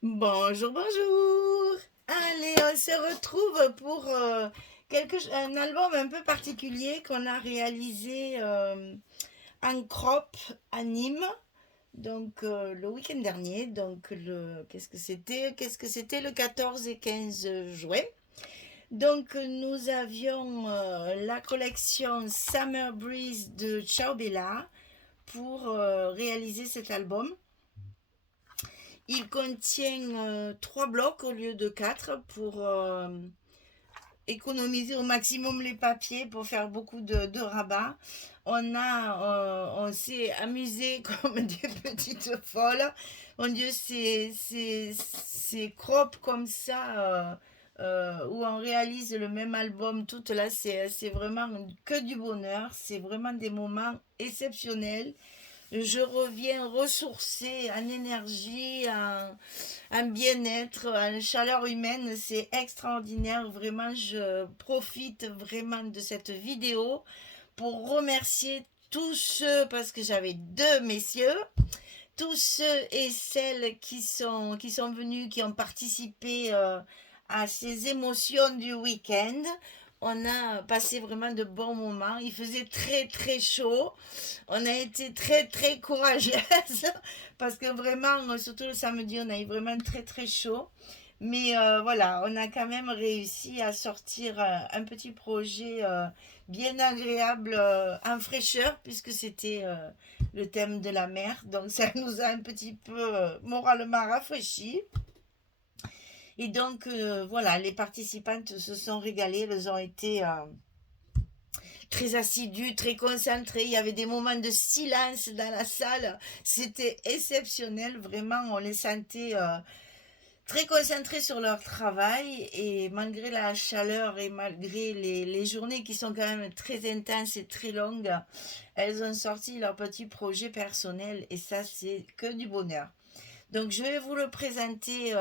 Bonjour, bonjour. Allez, on se retrouve pour un album un peu particulier qu'on a réalisé en crop à Nîmes. Donc le week-end dernier, donc qu'est-ce que c'était le 14 et 15 juin. Donc nous avions la collection Summer Breeze de Ciao Bella pour réaliser cet album. Il contient trois blocs au lieu de quatre pour économiser au maximum les papiers pour faire beaucoup de rabats. On s'est amusé comme des petites folles. Mon Dieu, c'est crop comme ça où on réalise le même album toute là, c'est vraiment que du bonheur. C'est vraiment des moments exceptionnels. Je reviens ressourcée en énergie, en bien-être, en chaleur humaine. C'est extraordinaire. Vraiment, je profite vraiment de cette vidéo pour remercier tous ceux, parce que j'avais deux messieurs, tous ceux et celles qui sont venus, qui ont participé à ces émotions du week-end. On a passé vraiment de bons moments. Il faisait très très chaud. On a été très très courageuses parce que vraiment, surtout le samedi, on a eu vraiment très très chaud. Mais voilà, on a quand même réussi à sortir un petit projet bien agréable en fraîcheur puisque c'était le thème de la mer. Donc ça nous a un petit peu moralement rafraîchis. Et donc voilà, les participantes se sont régalées. Elles ont été très assidues, très concentrées. Il y avait des moments de silence dans la salle. C'était exceptionnel. Vraiment, on les sentait très concentrés sur leur travail et malgré la chaleur et malgré les journées qui sont quand même très intenses et très longues, elles ont sorti leur petit projet personnel et ça c'est que du bonheur. Donc je vais vous le présenter.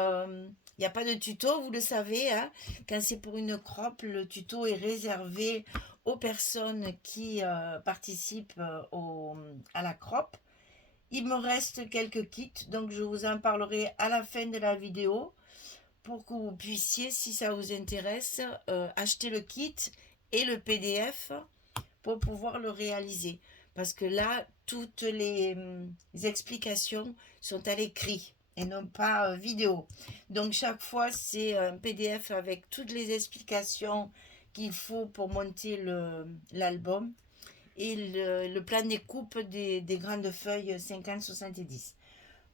Il n'y a pas de tuto, vous le savez. Hein. Quand c'est pour une crop, le tuto est réservé aux personnes qui participent à la crop. Il me reste quelques kits, donc je vous en parlerai à la fin de la vidéo pour que vous puissiez, si ça vous intéresse, acheter le kit et le PDF pour pouvoir le réaliser. Parce que là, toutes les explications sont à l'écrit et non pas vidéo. Donc chaque fois, c'est un PDF avec toutes les explications qu'il faut pour monter l'album et le plan des coupes des grandes feuilles 50-70.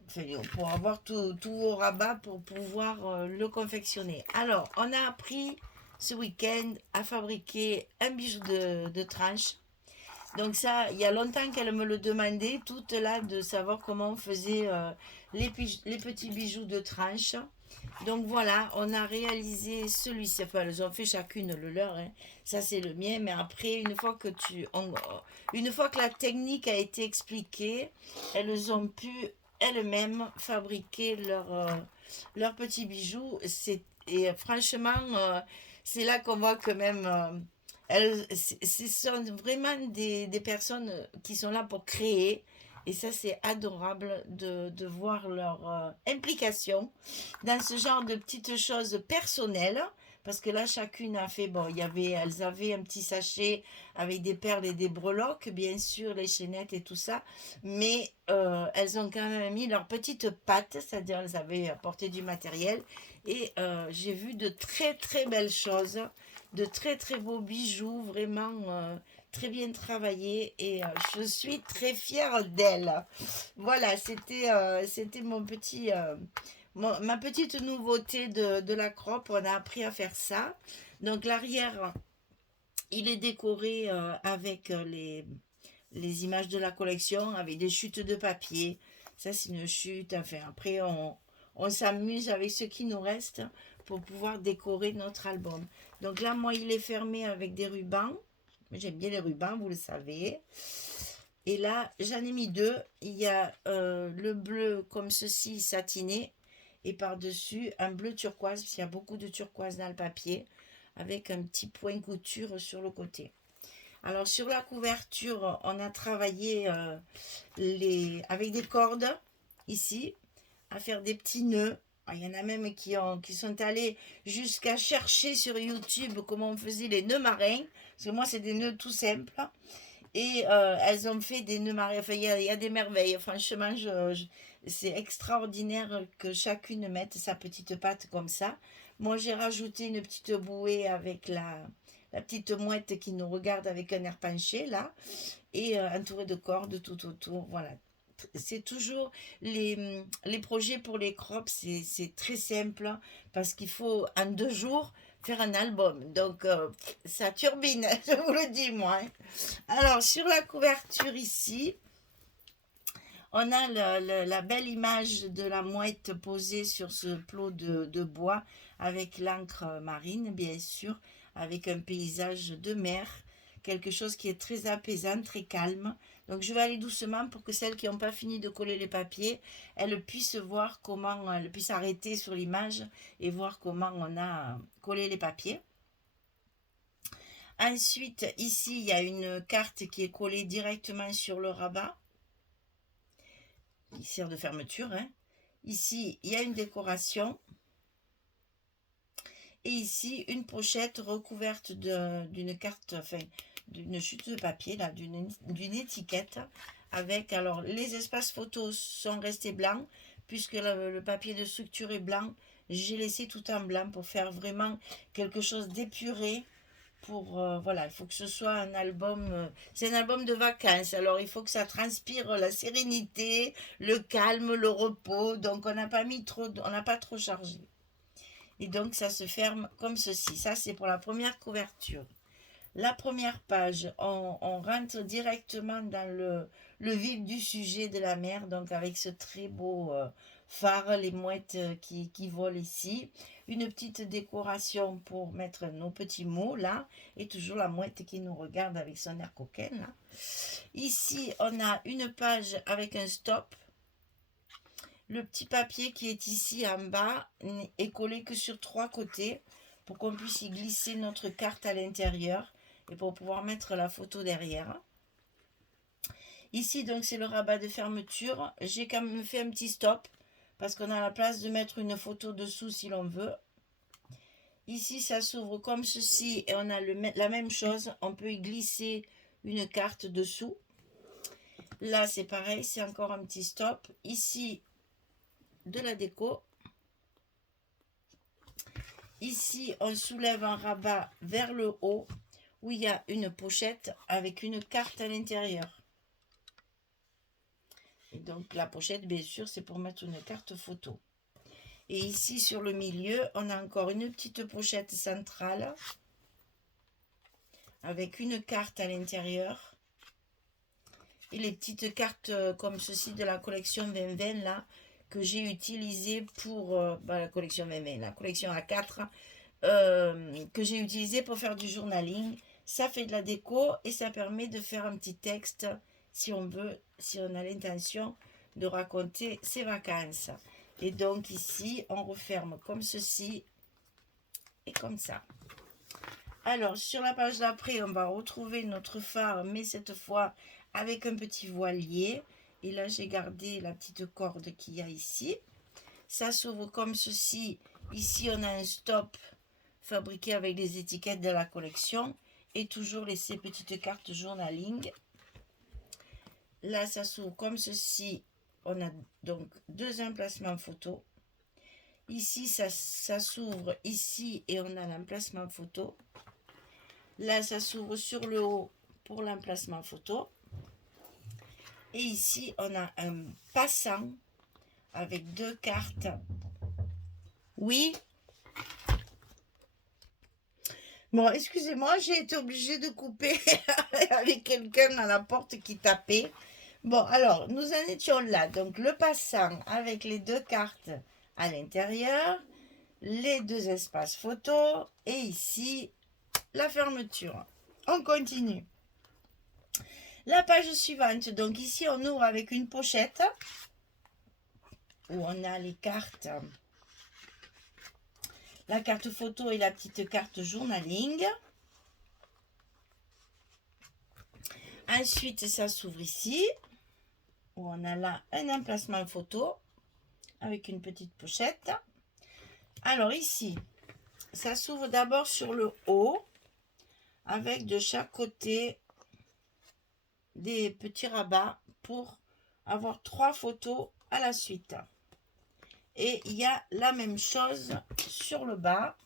Enfin, pour avoir tous vos rabats pour pouvoir le confectionner. Alors, on a appris ce week-end à fabriquer un bijou de tranche. Donc ça, il y a longtemps qu'elle me le demandait, toute là, de savoir comment on faisait les petits bijoux de tranche. Donc voilà, on a réalisé celui-ci. Enfin, elles ont fait chacune le leur. Hein. Ça, c'est le mien. Mais après, une fois que la technique a été expliquée, elles ont pu elles-mêmes fabriquer leurs petits bijoux. Et franchement, c'est là qu'on voit que même ce sont vraiment des personnes qui sont là pour créer. Et ça, c'est adorable de voir leur implication dans ce genre de petites choses personnelles. Parce que là, chacune a fait, bon, elles avaient un petit sachet avec des perles et des breloques, bien sûr, les chaînettes et tout ça. Mais elles ont quand même mis leur petite patte, c'est-à-dire elles avaient apporté du matériel. Et j'ai vu de très très belles choses, de très très beaux bijoux, vraiment très bien travaillés. Et je suis très fière d'elles. Voilà, c'était ma petite nouveauté de la crop. On a appris à faire ça. Donc l'arrière, il est décoré avec les images de la collection, avec des chutes de papier. Ça, c'est une chute. Enfin, après, on s'amuse avec ce qui nous reste pour pouvoir décorer notre album. Donc là, moi, il est fermé avec des rubans. J'aime bien les rubans, vous le savez. Et là, j'en ai mis deux. Il y a le bleu comme ceci, satiné, et par-dessus un bleu turquoise, parce qu'il y a beaucoup de turquoise dans le papier, avec un petit point couture sur le côté. Alors sur la couverture, on a travaillé avec des cordes, ici, à faire des petits nœuds. Il y en a même qui sont allés jusqu'à chercher sur YouTube comment on faisait les nœuds marins. Parce que moi, c'est des nœuds tout simples. Et elles ont fait des nœuds marins. Enfin, il y a des merveilles. Franchement, c'est extraordinaire que chacune mette sa petite patte comme ça. Moi, j'ai rajouté une petite bouée avec la petite mouette qui nous regarde avec un air penché, là. Et entourée de cordes tout autour. Voilà. C'est toujours les projets pour les crops, c'est très simple hein, parce qu'il faut en 2 jours faire un album. Donc ça turbine, je vous le dis moi. Hein. Alors sur la couverture ici, on a la belle image de la mouette posée sur ce plot de bois avec l'encre marine, bien sûr, avec un paysage de mer, quelque chose qui est très apaisant, très calme. Donc je vais aller doucement pour que celles qui n'ont pas fini de coller les papiers, elles puissent voir comment, elles puissent arrêter sur l'image et voir comment on a collé les papiers. Ensuite, ici, il y a une carte qui est collée directement sur le rabat. Il sert de fermeture. Hein. Ici, il y a une décoration. Et ici, une pochette recouverte d'une carte, enfin, d'une chute de papier, là, d'une étiquette. Avec, alors, les espaces photos sont restés blancs, puisque le papier de structure est blanc. J'ai laissé tout en blanc pour faire vraiment quelque chose d'épuré. Voilà, il faut que ce soit un album, c'est un album de vacances, alors il faut que ça transpire la sérénité, le calme, le repos, donc on n'a pas mis trop, on n'a pas trop chargé. Et donc ça se ferme comme ceci, ça c'est pour la première couverture. La première page, on rentre directement dans le vif du sujet de la mer, donc avec ce très beau phare, les mouettes qui volent ici, une petite décoration pour mettre nos petits mots là, et toujours la mouette qui nous regarde avec son air coquin. Là. Ici, on a une page avec un stop. Le petit papier qui est ici en bas est collé que sur 3 côtés pour qu'on puisse y glisser notre carte à l'intérieur et pour pouvoir mettre la photo derrière. Ici, donc, c'est le rabat de fermeture. J'ai quand même fait un petit stop parce qu'on a la place de mettre une photo dessous si l'on veut. Ici, ça s'ouvre comme ceci et on a la même chose. On peut y glisser une carte dessous. Là, c'est pareil, c'est encore un petit stop. Ici, de la déco. Ici, on soulève un rabat vers le haut où il y a une pochette avec une carte à l'intérieur. Et donc la pochette, bien sûr, c'est pour mettre une carte photo. Et ici, sur le milieu, on a encore une petite pochette centrale avec une carte à l'intérieur. Et les petites cartes comme ceci de la collection 2020, là, que j'ai utilisé pour la collection 2020, la collection A4, que j'ai utilisé pour faire du journaling. Ça fait de la déco et ça permet de faire un petit texte si on veut, si on a l'intention de raconter ses vacances. Et donc ici, on referme comme ceci et comme ça. Alors, sur la page d'après, on va retrouver notre phare, mais cette fois avec un petit voilier. Et là, j'ai gardé la petite corde qu'il y a ici. Ça s'ouvre comme ceci. Ici, on a un stop fabriqué avec les étiquettes de la collection. Et toujours ces petites cartes journaling. Là, ça s'ouvre comme ceci. On a donc 2 emplacements photo. Ici, ça s'ouvre ici et on a l'emplacement photo. Là, ça s'ouvre sur le haut pour l'emplacement photo. Et ici, on a un passant avec 2 cartes. Oui. Bon, excusez-moi, j'ai été obligée de couper avec quelqu'un à la porte qui tapait. Bon, alors, nous en étions là. Donc, le passant avec les 2 cartes à l'intérieur, les 2 espaces photos et ici, la fermeture. On continue. La page suivante, donc ici, on ouvre avec une pochette où on a les cartes. La carte photo et la petite carte journaling. Ensuite, ça s'ouvre ici, où on a là un emplacement photo avec une petite pochette. Alors ici, ça s'ouvre d'abord sur le haut, avec de chaque côté des petits rabats pour avoir 3 photos à la suite. Et il y a la même chose sur le bas,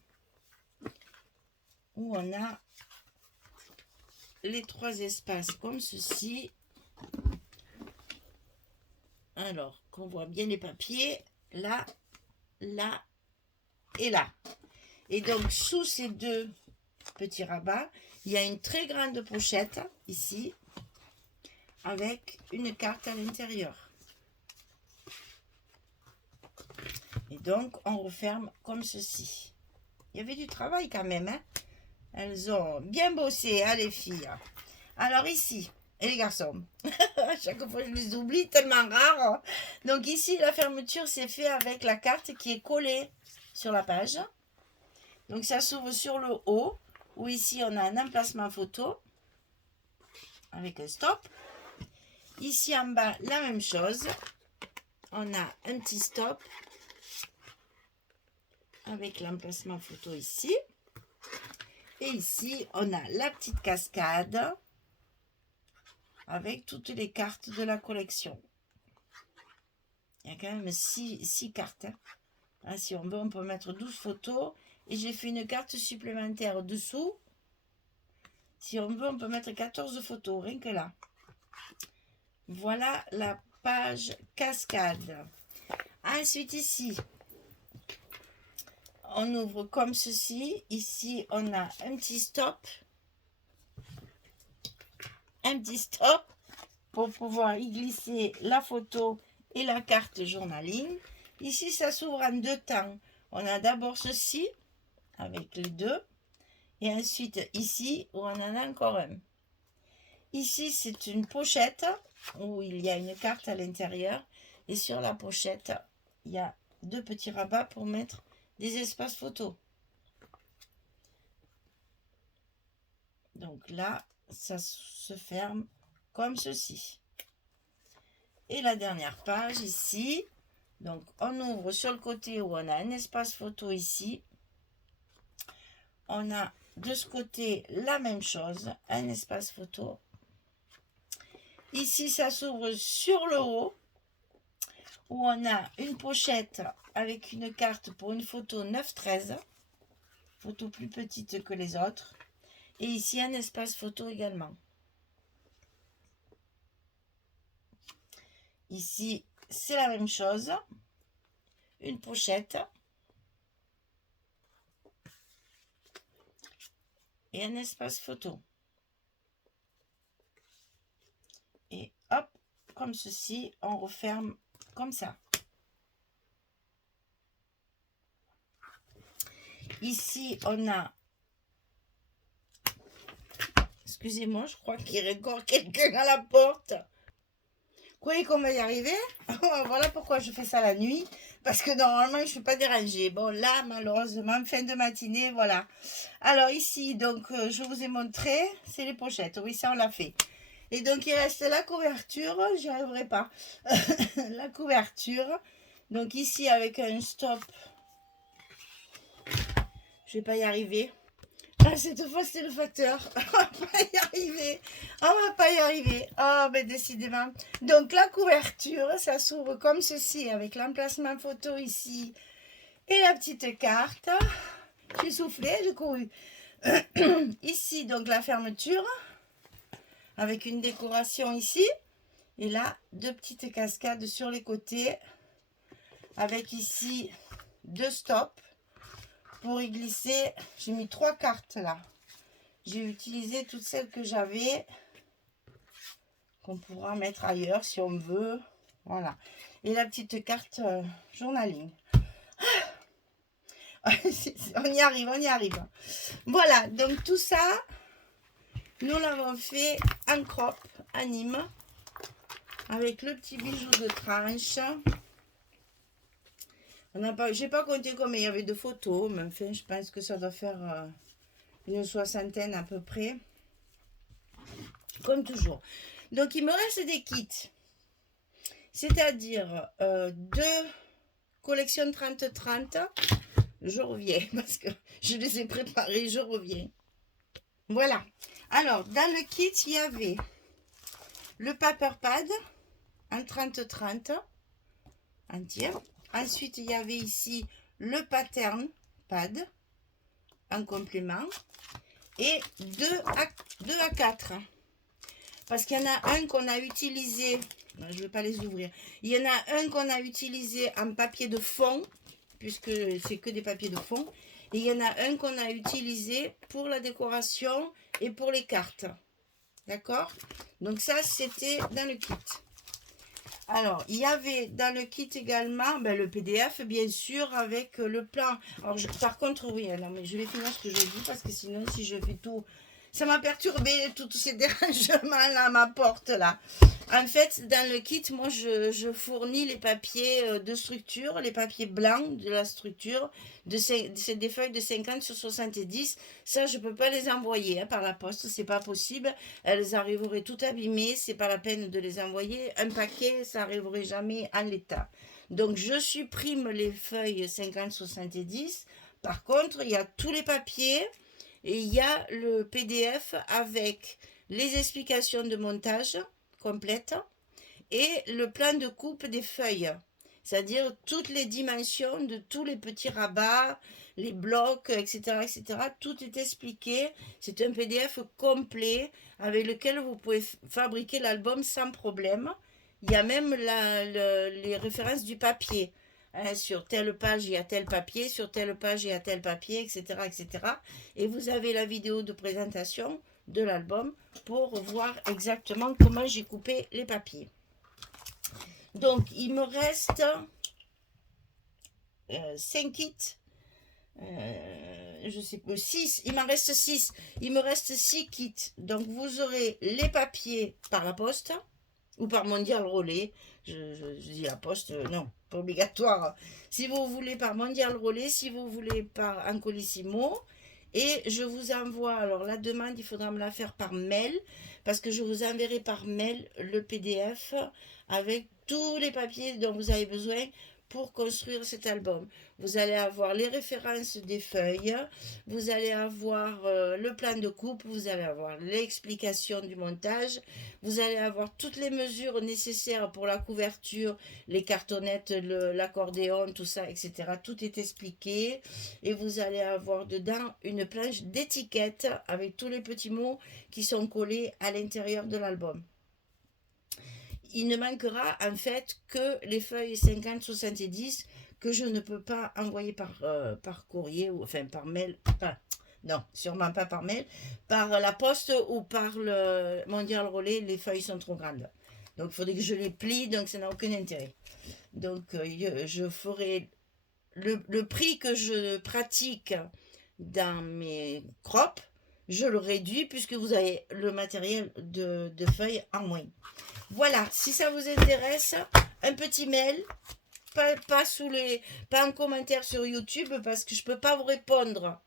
où on a les 3 espaces comme ceci. Alors, qu'on voit bien les papiers, là, là et là. Et donc, sous ces 2 petits rabats, il y a une très grande pochette, ici, avec une carte à l'intérieur. Et donc, on referme comme ceci. Il y avait du travail quand même, hein. Elles ont bien bossé, hein, les filles. Alors ici, et les garçons, à chaque fois je les oublie, tellement rare. Donc ici, la fermeture c'est fait avec la carte qui est collée sur la page. Donc ça s'ouvre sur le haut, où ici on a un emplacement photo, avec un stop. Ici en bas, la même chose. On a un petit stop, avec l'emplacement photo ici. Et ici, on a la petite cascade avec toutes les cartes de la collection. Il y a quand même 6 cartes. Hein. Si on veut, on peut mettre 12 photos. Et j'ai fait une carte supplémentaire dessous. Si on veut, on peut mettre 14 photos, rien que là. Voilà la page cascade. Ensuite, ici, on ouvre comme ceci. Ici, on a un petit stop. Un petit stop pour pouvoir y glisser la photo et la carte journaling. Ici, ça s'ouvre en 2 temps. On a d'abord ceci, avec les 2. Et ensuite, ici, où on en a encore un. Ici, c'est une pochette où il y a une carte à l'intérieur. Et sur la pochette, il y a 2 petits rabats pour mettre des espaces photos. Donc là, ça se ferme comme ceci. Et la dernière page ici. Donc, on ouvre sur le côté où on a un espace photo ici. On a de ce côté la même chose, un espace photo. Ici, ça s'ouvre sur le haut, où on a une pochette avec une carte pour une photo 9-13, photo plus petite que les autres. Et ici, un espace photo également. Ici, c'est la même chose, une pochette et un espace photo. Et hop, comme ceci, on referme comme ça. Ici, on a... Excusez-moi, je crois qu'il y a encore quelqu'un à la porte. Vous croyez qu'on va y arriver? Voilà pourquoi je fais ça la nuit. Parce que normalement, je ne suis pas dérangée. Bon, là, malheureusement, fin de matinée, voilà. Alors ici, donc, je vous ai montré, c'est les pochettes. Oui, ça, on l'a fait. Et donc, il reste la couverture. J'y arriverai pas. La couverture. Donc ici, avec un stop. Je vais pas y arriver. Ah, cette fois, c'est le facteur. On va pas y arriver. On va pas y arriver. Oh, ben décidément. Donc, la couverture, ça s'ouvre comme ceci, avec l'emplacement photo ici. Et la petite carte. J'ai soufflé, j'ai couru. Ici, donc, la fermeture. Avec une décoration ici. Et là, 2 petites cascades sur les côtés. Avec ici 2 stops. Pour y glisser, j'ai mis 3 cartes là. J'ai utilisé toutes celles que j'avais, qu'on pourra mettre ailleurs si on veut. Voilà. Et la petite carte journaling. On y arrive, on y arrive. Voilà, donc tout ça, nous l'avons fait en crop, à Nîmes, avec le petit bijou de tranche. J'ai pas compté combien il y avait de photos, mais enfin, je pense que ça doit faire une 60aine à peu près. Comme toujours. Donc, il me reste des kits. C'est-à-dire 2 collections 30-30. je reviens parce que je les ai préparés, je reviens. Voilà. Alors, dans le kit, il y avait le paper pad en 30-30 entier. Ensuite, il y avait ici le pattern pad en complément et 2 à 4. Parce qu'il y en a un qu'on a utilisé, je ne vais pas les ouvrir, il y en a un qu'on a utilisé en papier de fond, puisque c'est que des papiers de fond, et il y en a un qu'on a utilisé pour la décoration et pour les cartes. D'accord? Donc ça, c'était dans le kit. Alors, il y avait dans le kit également le PDF, bien sûr, avec le plan. Alors, par contre, oui, alors, mais je vais finir ce que je dis, parce que sinon, si je fais tout... Ça m'a perturbé, tous ces dérangements là à ma porte là. En fait, dans le kit, moi, je fournis les papiers de structure, les papiers blancs de la structure. C'est des feuilles de 50 sur 70. Ça, je ne peux pas les envoyer par la poste, c'est pas possible. Elles arriveraient tout abîmées, c'est pas la peine de les envoyer. Un paquet, ça arriverait jamais en l'état. Donc, je supprime les feuilles 50-70. Par contre, il y a tous les papiers. Et il y a le PDF avec les explications de montage complètes et le plan de coupe des feuilles. C'est-à-dire toutes les dimensions de tous les petits rabats, les blocs, etc., etc. Tout est expliqué. C'est un PDF complet avec lequel vous pouvez fabriquer l'album sans problème. Il y a même les références du papier. Sur telle page, il y a tel papier, sur telle page, il y a tel papier, etc., etc. Et vous avez la vidéo de présentation de l'album pour voir exactement comment j'ai coupé les papiers. Donc, il me reste 5 kits. Je sais pas, 6. Il m'en reste 6. Il me reste 6 kits. Donc, vous aurez les papiers par la poste ou par Mondial Relais. Je dis la poste, non, pas obligatoire. Si vous voulez par Mondial Relais, si vous voulez par Ancolissimo. Et je vous envoie, alors la demande, il faudra me la faire par mail, parce que je vous enverrai par mail le PDF avec tous les papiers dont vous avez besoin pour construire cet album. Vous allez avoir les références des feuilles, vous allez avoir le plan de coupe, vous allez avoir l'explication du montage, vous allez avoir toutes les mesures nécessaires pour la couverture, les cartonnettes, l'accordéon, tout ça, etc. Tout est expliqué et vous allez avoir dedans une planche d'étiquette avec tous les petits mots qui sont collés à l'intérieur de l'album. Il ne manquera en fait que les feuilles 50-70 que je ne peux pas envoyer par courrier, ou enfin par mail, non, sûrement pas par mail, par la poste ou par le Mondial Relais, les feuilles sont trop grandes. Donc il faudrait que je les plie, donc ça n'a aucun intérêt. Donc je ferai le prix que je pratique dans mes crops, je le réduis puisque vous avez le matériel de feuilles en moins. Voilà, si ça vous intéresse, un petit mail, pas en commentaire sur YouTube parce que je ne peux pas vous répondre.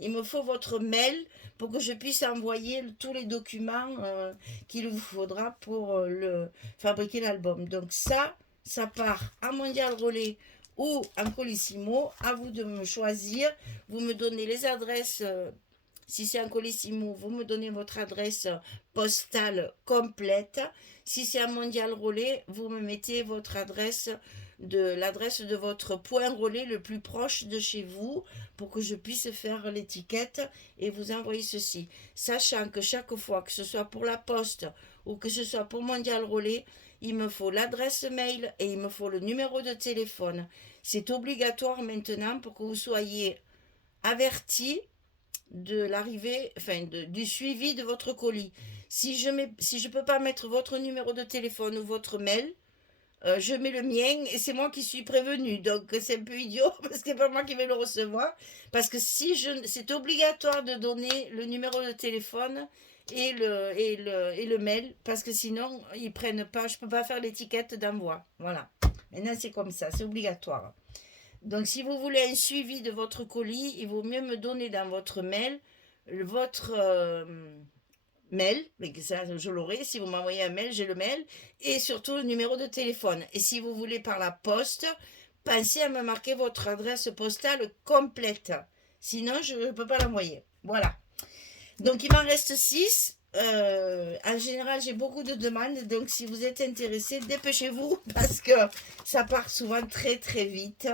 Il me faut votre mail pour que je puisse envoyer tous les documents qu'il vous faudra pour fabriquer l'album. Donc ça part à Mondial Relais ou en Colissimo. À vous de me choisir. Vous me donnez les adresses. Si c'est un Colissimo, vous me donnez votre adresse postale complète. Si c'est un Mondial Relais, vous me mettez votre adresse l'adresse de votre point relais le plus proche de chez vous pour que je puisse faire l'étiquette et vous envoyer ceci. Sachant que chaque fois, que ce soit pour la poste ou que ce soit pour Mondial Relais, il me faut l'adresse mail et il me faut le numéro de téléphone. C'est obligatoire maintenant pour que vous soyez avertis de l'arrivée, du suivi de votre colis. Si je ne peux pas mettre votre numéro de téléphone ou votre mail, je mets le mien et c'est moi qui suis prévenue. Donc c'est un peu idiot parce que c'est pas moi qui vais le recevoir. Parce que c'est obligatoire de donner le numéro de téléphone et le mail parce que sinon ils prennent pas, je peux pas faire l'étiquette d'envoi. Voilà. Maintenant c'est comme ça, c'est obligatoire. Donc, si vous voulez un suivi de votre colis, il vaut mieux me donner dans votre mail votre mail, mais ça je l'aurai. Si vous m'envoyez un mail, j'ai le mail et surtout le numéro de téléphone. Et si vous voulez par la poste, pensez à me marquer votre adresse postale complète. Sinon, je ne peux pas l'envoyer. Voilà. Donc, il m'en reste 6. En général, j'ai beaucoup de demandes. Donc, si vous êtes intéressé, dépêchez-vous parce que ça part souvent très, très vite.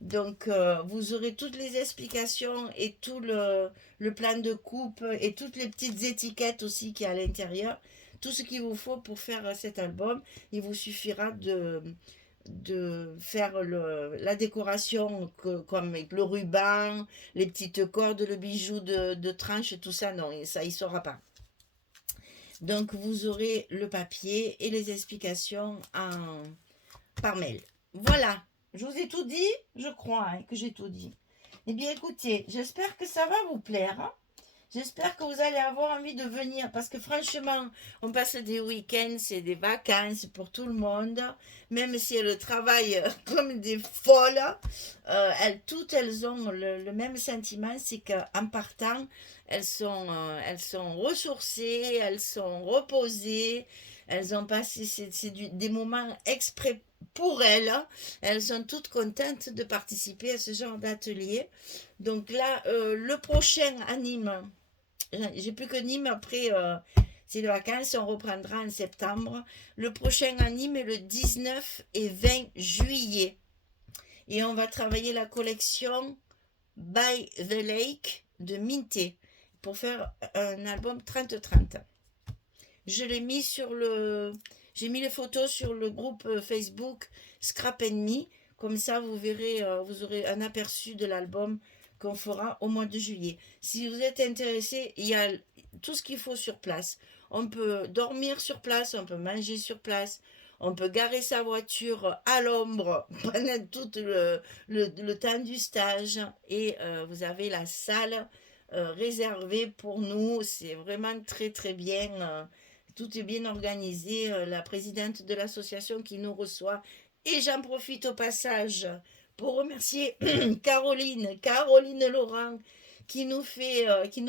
Donc, vous aurez toutes les explications et tout le plan de coupe et toutes les petites étiquettes aussi qu'il y a à l'intérieur. Tout ce qu'il vous faut pour faire cet album. Il vous suffira de faire la décoration comme avec le ruban, les petites cordes, le bijou de tranche et tout ça. Non, ça, il ne saura pas. Donc, vous aurez le papier et les explications par mail. Voilà, je vous ai tout dit, je crois que j'ai tout dit. Eh bien, écoutez, j'espère que ça va vous plaire. J'espère que vous allez avoir envie de venir parce que franchement, on passe des week-ends, c'est des vacances pour tout le monde. Même si elles travaillent comme des folles, toutes elles ont le même sentiment, c'est qu'en partant, elles sont ressourcées, elles sont reposées, elles ont passé des moments exprès pour elles. Elles sont toutes contentes de participer à ce genre d'atelier. Donc là, le prochain anime. J'ai plus que Nîmes après, c'est les vacances, on reprendra en septembre. Le prochain anime est le 19 et 20 juillet. Et on va travailler la collection By the Lake de Minté pour faire un album 30-30. Je l'ai mis sur le. J'ai mis les photos sur le groupe Facebook Scrap Me. Comme ça, vous verrez, vous aurez un aperçu de l'album qu'on fera au mois de juillet. Si vous êtes intéressé, il y a tout ce qu'il faut sur place. On peut dormir sur place, on peut manger sur place, on peut garer sa voiture à l'ombre pendant tout le temps du stage. Et vous avez la salle réservée pour nous. C'est vraiment très très bien. Tout est bien organisé. La présidente de l'association qui nous reçoit. Et j'en profite au passage pour remercier Caroline Laurent, qui nous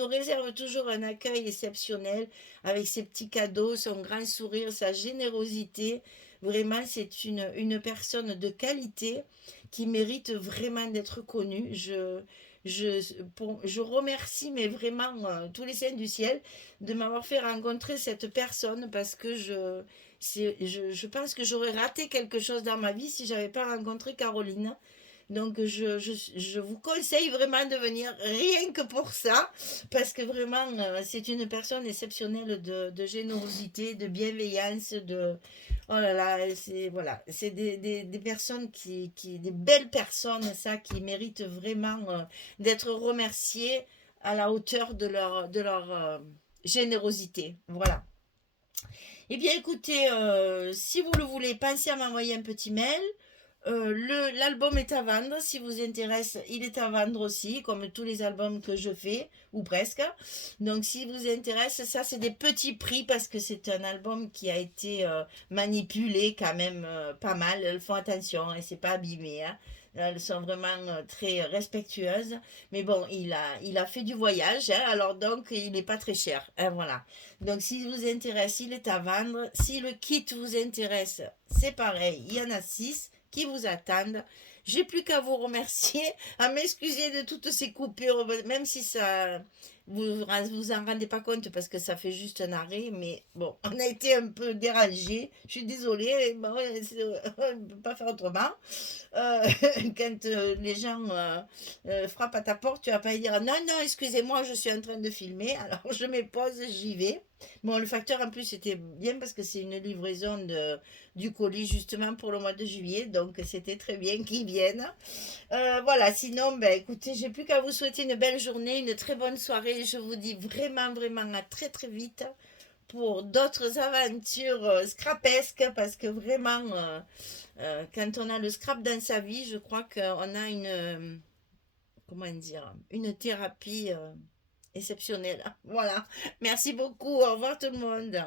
réserve toujours un accueil exceptionnel avec ses petits cadeaux, son grand sourire, sa générosité. Vraiment, c'est une personne de qualité qui mérite vraiment d'être connue. Je remercie, mais vraiment, tous les saints du ciel de m'avoir fait rencontrer cette personne parce que je pense que j'aurais raté quelque chose dans ma vie si je n'avais pas rencontré Caroline. Donc, je vous conseille vraiment de venir rien que pour ça, parce que vraiment, c'est une personne exceptionnelle de générosité, de bienveillance, de... Oh là là, c'est voilà, c'est des personnes des belles personnes, ça, qui méritent vraiment d'être remerciées à la hauteur de leur générosité. Voilà. Eh bien, écoutez, si vous le voulez, pensez à m'envoyer un petit mail. L'album est à vendre, si vous intéresse, il est à vendre aussi, comme tous les albums que je fais, ou presque. Donc si vous intéresse, ça c'est des petits prix parce que c'est un album qui a été manipulé quand même pas mal. Elles font attention et c'est pas abîmé, hein. Elles sont vraiment très respectueuses. Mais bon, il a fait du voyage, hein, alors donc il n'est pas très cher, hein, voilà. Donc si vous intéresse, il est à vendre. Si le kit vous intéresse, c'est pareil, il y en a 6 qui vous attendent. J'ai plus qu'à vous remercier, à m'excuser de toutes ces coupures, même si ça vous en rendez pas compte parce que ça fait juste un arrêt, mais bon, on a été un peu dérangé. Je suis désolée, bon, on ne peut pas faire autrement. Euh, quand les gens frappent à ta porte, tu vas pas dire non, non, excusez-moi, je suis en train de filmer. Alors je mets pause, j'y vais. Bon, le facteur en plus c'était bien parce que c'est une livraison du colis justement pour le mois de juillet, donc c'était très bien qu'ils viennent. Voilà, sinon, ben, écoutez, j'ai plus qu'à vous souhaiter une belle journée, une très bonne soirée. Je vous dis vraiment, vraiment à très très vite pour d'autres aventures scrapesques parce que vraiment, quand on a le scrap dans sa vie, je crois qu'on a comment dire, une thérapie exceptionnelle. Voilà. Merci beaucoup. Au revoir tout le monde.